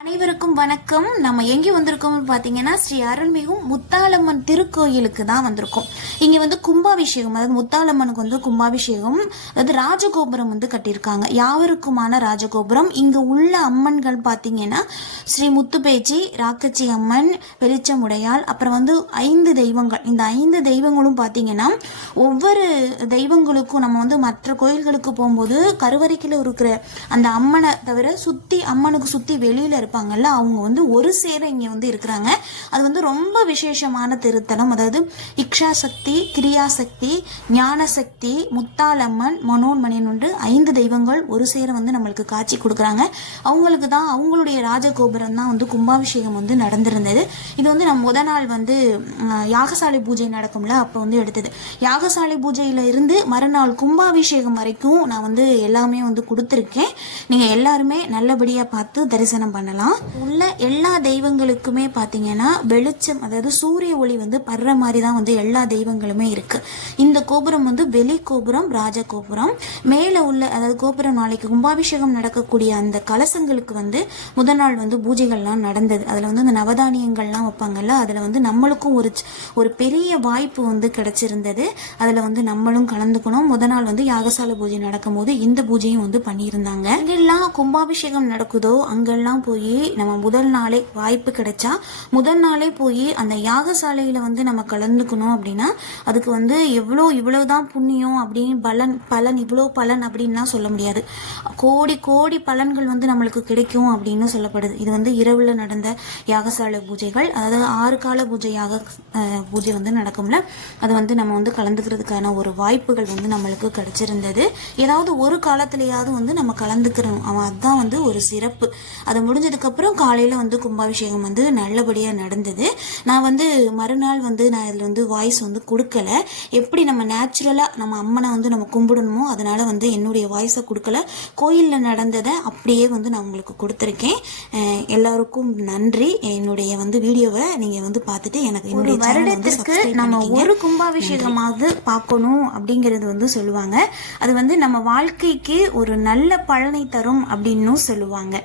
அனைவருக்கும் வணக்கம். நம்ம எங்கே வந்திருக்கோம் பாத்தீங்கன்னா ஸ்ரீ அருள்மிகு முத்தாலம்மன் திருக்கோயிலுக்கு தான் வந்திருக்கோம். இங்க வந்து கும்பாபிஷேகம், அதாவது முத்தாலம்மனுக்கு வந்து கும்பாபிஷேகம், அதாவது ராஜகோபுரம் வந்து கட்டியிருக்காங்க. யாவருக்குமான ராஜகோபுரம். இங்க உள்ள அம்மன்கள் பாத்தீங்கன்னா ஸ்ரீ முத்துப்பேச்சி, ராக்கச்சி அம்மன், வெளிச்சமுடையாள், அப்புறம் வந்து 5 தெய்வங்கள். இந்த 5 தெய்வங்களும் பாத்தீங்கன்னா ஒவ்வொரு தெய்வங்களுக்கும் நம்ம வந்து மற்ற கோயில்களுக்கு போகும்போது கருவறைக்குள்ள இருக்கிற அந்த அம்மனை தவிர சுத்தி அம்மனுக்கு சுத்தி வெளியில இருப்பாங்கல்ல, அவங்க வந்து ஒரு சேர இங்க வந்து இருக்கிறாங்க. அது வந்து ரொம்ப விசேஷமான திருத்தலம். அதாவது இக்ஷா சக்தி, கிரியா சக்தி, ஞான சக்தி, முத்தாலம்மன், மனோன்மணியன் என்று 5 தெய்வங்கள் ஒரு சேர வந்து நம்மளுக்கு காட்சி கொடுக்குறாங்க. அவங்களுக்கு தான் அவங்களுடைய ராஜகோபுரம் தான் வந்து கும்பாபிஷேகம் வந்து நடந்திருந்தது. இது வந்து நம்ம முத நாள் வந்து யாகசாலை பூஜை நடக்கும்ல, அப்போ வந்து எடுத்தது. யாகசாலை பூஜையில இருந்து மறுநாள் கும்பாபிஷேகம் வரைக்கும் நான் வந்து எல்லாமே வந்து கொடுத்துருக்கேன். நீங்க எல்லாருமே நல்லபடியா பார்த்து தரிசனம் பண்ணலாம். உள்ள எல்லா தெய்வங்களுக்குமே பாத்தீங்கன்னா வெளிச்சம், அதாவது சூரிய ஒளி வந்து படுற மாதிரி தான் வந்து எல்லா தெய்வங்களுமே இருக்கு. இந்த கோபுரம் வந்து வெளி கோபுரம், ராஜ கோபுரம். மேல உள்ள, அதாவது கோபுரம் நாளைக்கு கும்பாபிஷேகம் நடக்கக்கூடிய அந்த கலசங்களுக்கு வந்து முதல் நாள் வந்து பூஜைகள்லாம் நடந்தது. அதுல வந்து இந்த நவதானியங்கள்லாம் வைப்பாங்கல்ல, அதுல வந்து நம்மளுக்கும் ஒரு பெரிய வாய்ப்பு வந்து கிடைச்சிருந்தது. அதுல வந்து நம்மளும் கலந்துக்கணும். முதல் நாள் வந்து யாகசாலை பூஜை நடக்கும் போது இந்த பூஜையும் வந்து பண்ணியிருந்தாங்க. எங்கெல்லாம் கும்பாபிஷேகம் நடக்குதோ அங்கெல்லாம் போய் நம்ம முதல் நாளே வாய்ப்பு கிடைச்சா முதல் நாளே போய் அந்த யாகசாலையில வந்து நம்ம கலந்துக்கணும். அப்படின்னா அதுக்கு வந்து இவ்வளவுதான் புண்ணியம் அப்படின்னு பலன் இவ்வளோ பலன் அப்படின்லாம் சொல்ல முடியாது. கோடி பலன்கள் வந்து நம்மளுக்கு கிடைக்கும் அப்படின்னு சொல்லப்படுது. இது வந்து இரவுல நடந்த யாகசாலை பூஜைகள், அதாவது 6 கால பூஜை வந்து நடக்கும்ல, அது வந்து நம்ம வந்து கலந்துக்கிறதுக்கான ஒரு வாய்ப்புகள் வந்து நம்மளுக்கு கிடைச்சிருந்தது. ஏதாவது ஒரு காலத்திலேயாவது வந்து நம்ம கலந்துக்கிறோம், அதுதான் வந்து ஒரு சிறப்பு. அது முடிஞ்சதுக்கு அப்புறம் காலையில வந்து கும்பாபிஷேகம் வந்து நல்லபடியா நடந்தது. நான் வந்து மறுநாள் வந்து நான் இதுல வந்து வாய்ஸ் வந்து கொடுக்கல. எப்படி நம்ம நேச்சுரலா நம்ம அம்மனை வந்து நம்ம கும்பிடணுமோ அதனால வந்து என்னுடைய வாய்ஸை கொடுக்கல. கோயில்ல நடந்ததை அப்படியே வந்து நான் உங்களுக்கு கொடுத்துருக்கேன். எல்லாருக்கும் நன்றி. என்னுடைய வந்து வீடியோவை நீங்க வந்து பார்த்துட்டு எனக்கு என்னுடைய வருடத்திற்கு நம்ம ஒரு கும்பாபிஷேகமாவது பார்க்கணும் அப்படிங்கிறது வந்து சொல்லுவாங்க. அது வந்து நம்ம வாழ்க்கைக்கு ஒரு நல்ல பலனை தரும் அப்படின்னு சொல்லுவாங்க.